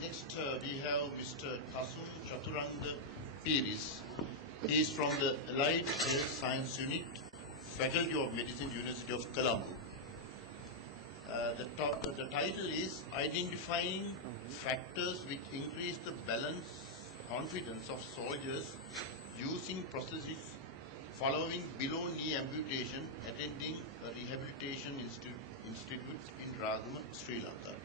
Next, we have Mr. Kasun Chaturanga Piris. He is from the Allied Health Science Unit, Faculty of Medicine, University of Colombo. The title is Identifying Factors Which Increase the Balance Confidence of Soldiers Using Prosthesis Following Below-Knee Amputation Attending a Rehabilitation Institute in Ragama, Sri Lanka.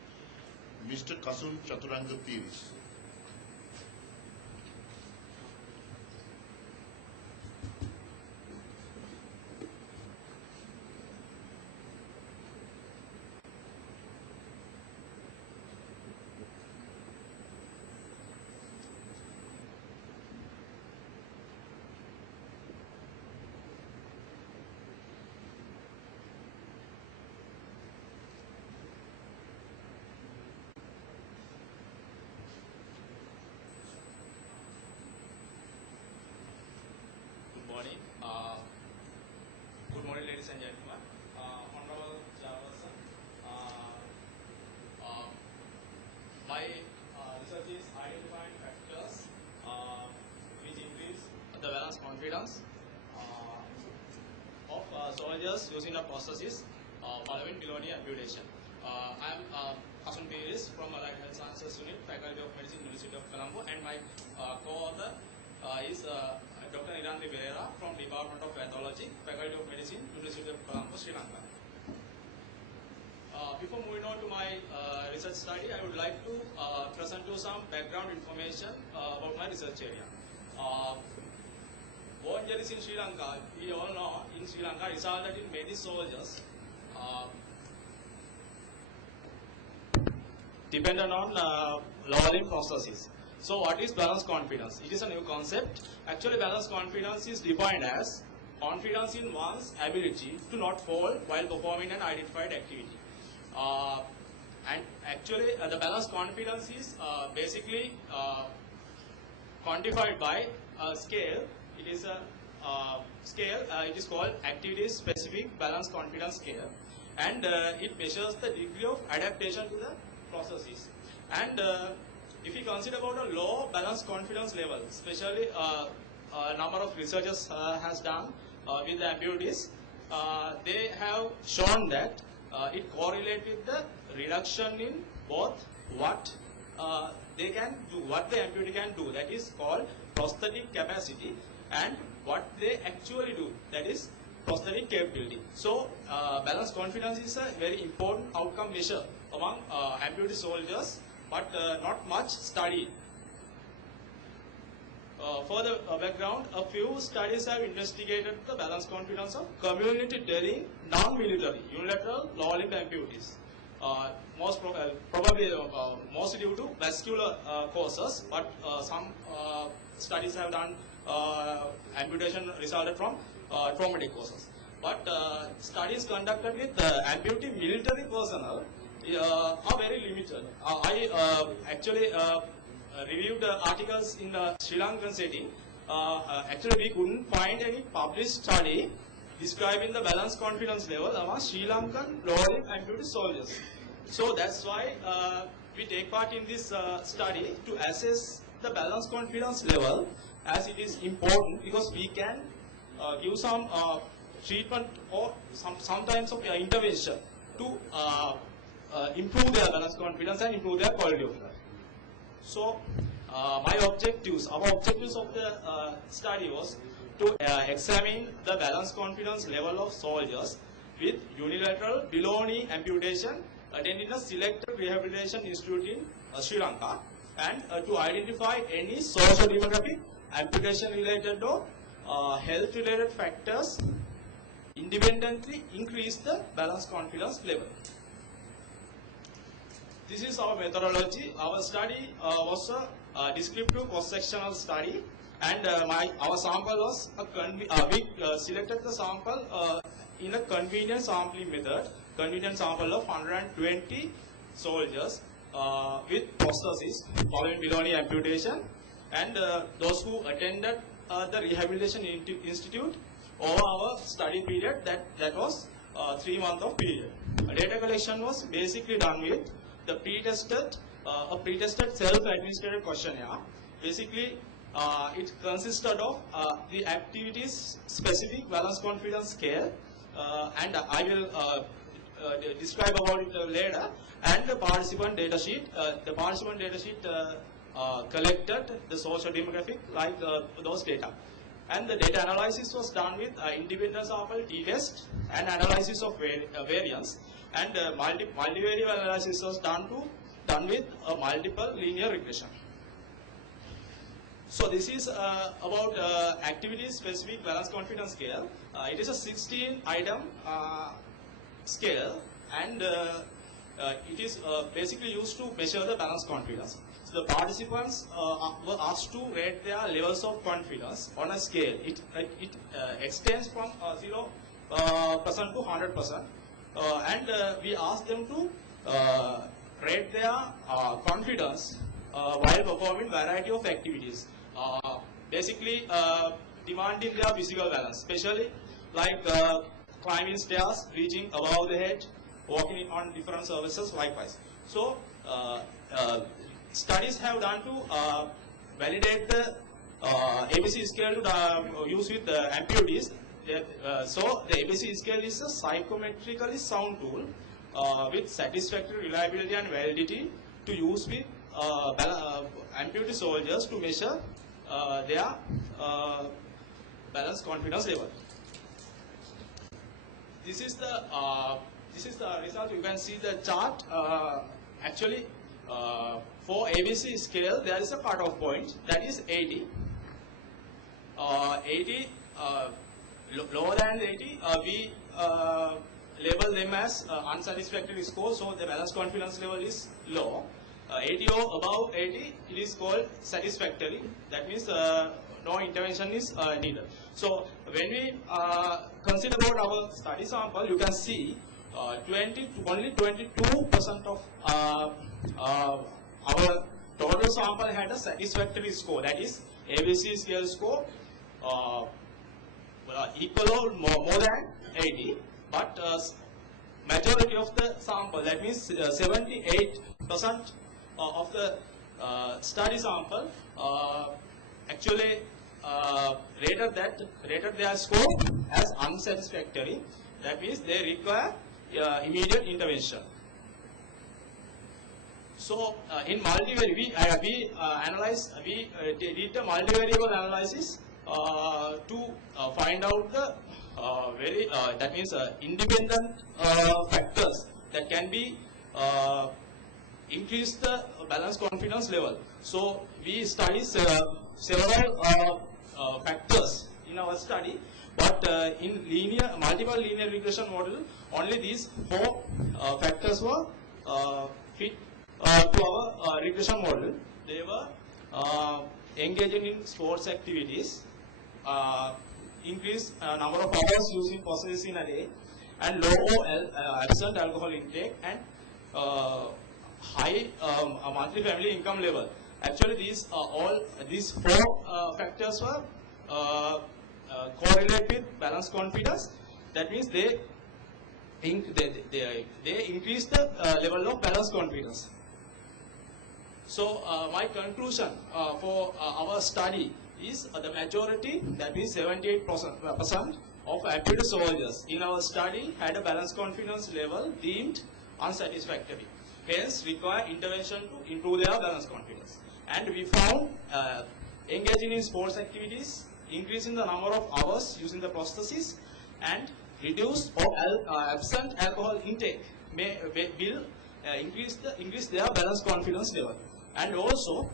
Mr. Kasun Chaturanga Piris. Good morning, ladies and gentlemen. Honorable Chairperson, my research is identifying factors which increase the balance confidence of soldiers using the prosthesis following below-knee amputation. I am Kasun Piris from Allied Health Sciences Unit, Faculty of Medicine, University of Colombo, and my co-author is Dr. Nirandri Pereira from Department of Pathology, Faculty of Medicine, University of Colombo, Sri Lanka. Before moving on to my research study, I would like to present you some background information about my research area. War injuries in Sri Lanka, we all know in Sri Lanka resulted in many soldiers dependent on lower limb prosthesis. So what is balance confidence? It is a new concept. Actually, balance confidence is defined as confidence in one's ability to not fall while performing an identified activity. And actually, the balance confidence is basically quantified by a scale. It is a scale. It is called Activity Specific Balance Confidence Scale, and it measures the degree of adaptation to the processes. And if we consider about a low balance confidence level, especially a number of researchers has done with the amputees, they have shown that it correlates with the reduction in both what they can do, what the amputee can do, that is called prosthetic capacity, and what they actually do, that is prosthetic capability. So balance confidence is a very important outcome measure among amputee soldiers, but not much studied. For the background, a few studies have investigated the balance confidence of community dwelling non-military unilateral lower limb amputees. Probably mostly due to vascular causes, but some studies have done amputation resulted from traumatic causes. But studies conducted with amputee military personnel are very limited. I actually reviewed articles in the Sri Lankan setting. Actually, we couldn't find any published study describing the balance confidence level among Sri Lankan lower limb amputee soldiers. So that's why we take part in this study to assess the balance confidence level, as it is important because we can give some treatment or some types of intervention to improve their balance confidence and improve their quality of life. So our objectives of the study was to examine the balance confidence level of soldiers with unilateral below-knee amputation attending a selected rehabilitation institute in Sri Lanka, and to identify any socio-demographic, amputation-related or health-related factors independently increase the balance confidence level. This is our methodology. Our study was a descriptive cross-sectional study, and our sample was we selected the sample in a convenient sampling method. Convenient sample of 120 soldiers with prosthesis following below-knee amputation, and those who attended the rehabilitation institute over our study period, that was 3 months of period. Data collection was basically done with the pre-tested a pre-tested self-administered questionnaire. Basically, it consisted of the activities specific balance confidence scale, and I will describe about it later, and the participant data sheet. The participant data sheet collected the social demographic like those data. And the data analysis was done with independent sample t-test and analysis of variance, and multivariable analysis was done with multiple linear regression. So this is about activity specific balance confidence scale. It is a 16 item scale, and it is basically used to measure the balance confidence. So the participants were asked to rate their levels of confidence on a scale. It extends from 0% to 100%, and we asked them to rate their confidence while performing variety of activities. Basically, demanding their physical balance, especially like climbing stairs, reaching above the head, walking on different surfaces, likewise. So, studies have done to validate the ABC scale to use with amputees. So, the ABC scale is a psychometrically sound tool with satisfactory reliability and validity to use with amputee soldiers to measure their balance confidence level. This is the result. You can see the chart. Actually, for ABC scale, there is a cutoff point, that is 80. 80 lower than 80, we label them as unsatisfactory score. So the balance confidence level is low. 80 or above 80, it is called satisfactory. That means no intervention is needed. So when we consider about our study sample, you can see only 22% of our total sample had a satisfactory score. That is ABC scale score equal or more than 80. But majority of the sample, that means 78% of the study sample actually rated their score as unsatisfactory. That means they require immediate intervention. So in multivariable, we did a multivariable analysis to find out the that means independent factors that can be increase the balance confidence level. So we studied several factors in our study, but in multiple linear regression model, only these 4 factors were fit to our regression model. They were engaging in sports activities, increased number of hours using processes in a day, and low or absent alcohol intake, and high monthly family income level. Actually, these 4 factors were correlate with balance confidence. That means they increase the level of balance confidence. So my conclusion for our study is the majority, that means 78% of amputee soldiers in our study had a balance confidence level deemed unsatisfactory. Hence, require intervention to improve their balance confidence. And we found engaging in sports activities, increasing the number of hours using the prosthesis, and reduced or absent alcohol intake will increase their balance confidence level. And also,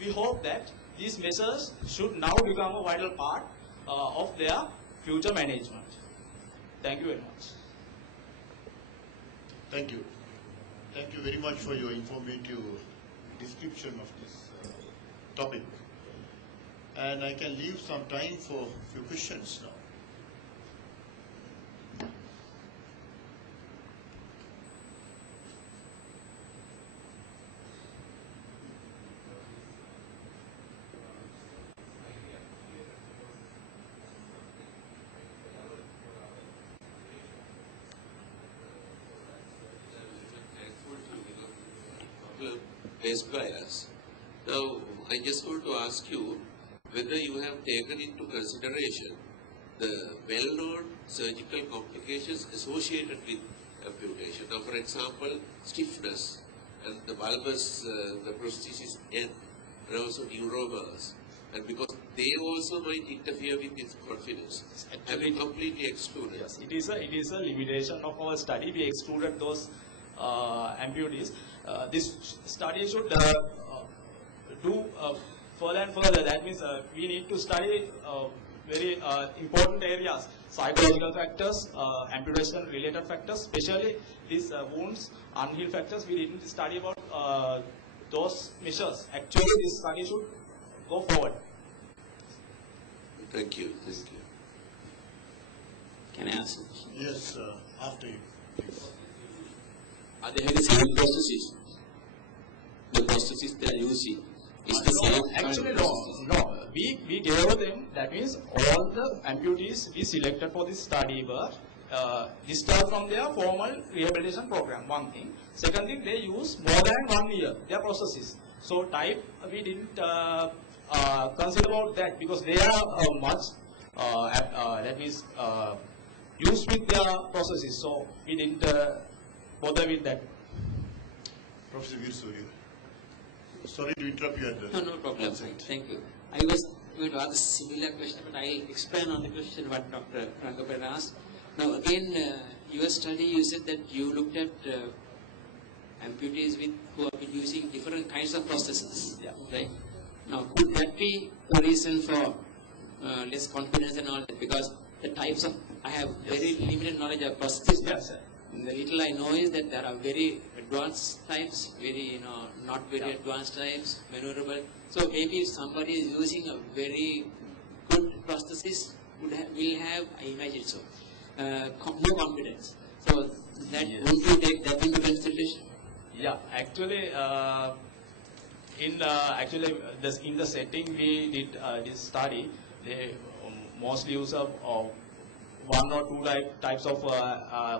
we hope that these measures should now become a vital part of their future management. Thank you very much. Thank you. Thank you very much for your informative description of this topic. And I can leave some time for a few questions now. problem faced by us. Now, I just want to ask you whether you have taken into consideration the well-known surgical complications associated with amputation. Now, for example, stiffness and the bulbous, the prosthesis end, and also neuromas, and because they also might interfere with its confidence. Have you completely excluded? Yes, it is a limitation of our study. We excluded those amputees. This study should do further and further. That means we need to study very important areas, psychological factors, amputation related factors, especially these wounds, unhealed factors. We didn't study about those measures. Actually, this study should go forward. Thank you. Thank you. Can I answer? Yes, after you. Are they having the same processes? The processes they are using is the same. Actually, no. We gave them, that means all the amputees we selected for this study were discharged from their formal rehabilitation program, one thing. Second thing, they use more than 1 year, their processes. So type, we didn't consider about that because they are much, that means, used with their processes. So we didn't bother with that. Professor Veer Surya. Sorry to interrupt you at the No problem. onset. Thank you. I was going to ask a similar question, but I'll expand on the question what Dr. Rangappan asked. Now again, your study, you said that you looked at amputees who have been using different kinds of processes. Yeah. Right? Now, could that be a reason for less confidence and all that? Because the types of, I have very limited knowledge of processes. Yes, sir. The little I know is that there are very advanced types, very, not very advanced types, maneuverable. So maybe if somebody is using a very good prosthesis, will have, I imagine so, more confidence. So that, won't you take that into consideration? Yeah, actually, in the setting we did this study, they mostly use of 1 or 2 types of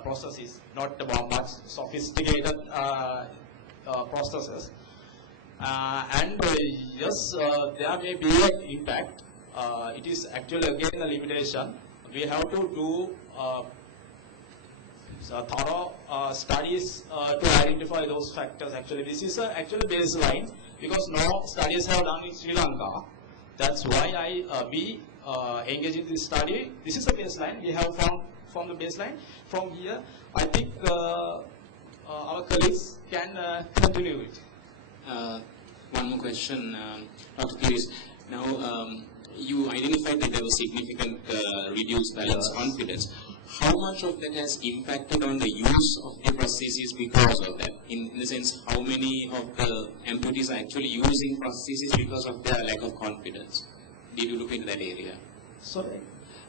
processes, not much sophisticated processes. And yes, there may be an impact. It is actually again a limitation. We have to do thorough studies to identify those factors. Actually, this is actually baseline because no studies have done in Sri Lanka. That's why we engage in this study. This is a baseline. We have found from the baseline. From here, I think our colleagues can continue it. One more question, Dr. Pires. Now, you identified that there was significant reduced balance confidence. How much of that has impacted on the use of the prosthesis because of that? In the sense, how many of the amputees are actually using prosthesis because of their lack of confidence? Did you look into that area? Sorry.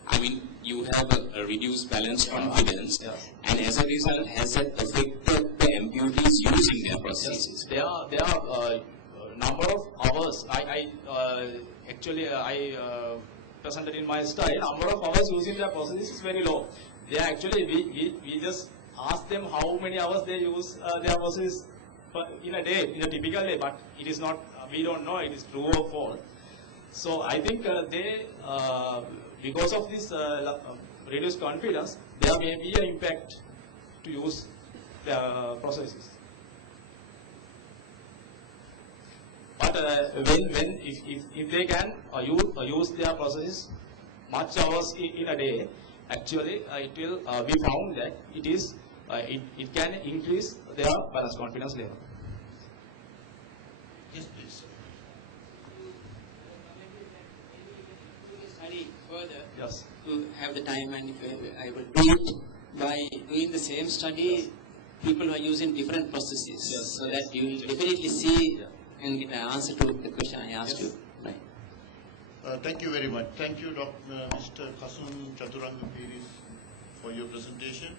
I mean, you have a reduced balance confidence, Yes. and as a result, has that affected the amputees using their prosthesis? Yes, there are number of hours. I presented in my study. Number of hours using their processes is very low. They actually we just ask them how many hours they use their processes in a day, in a typical day. But it is not. We don't know it is true or false. So I think they because of this reduced confidence, there may be an impact to use the processes. But if they can use their processes much hours in a day, actually it will be found that it can increase their balance confidence level. Yes, please. Study further Yes. to have the time, and if I will do it by doing the same study, people who are using different processes, Yes, so yes. that you will definitely see and get an answer to the question I asked Yes. you. Right. Thank you very much. Thank you, Mr. Kasun Chaturanga Pires, for your presentation.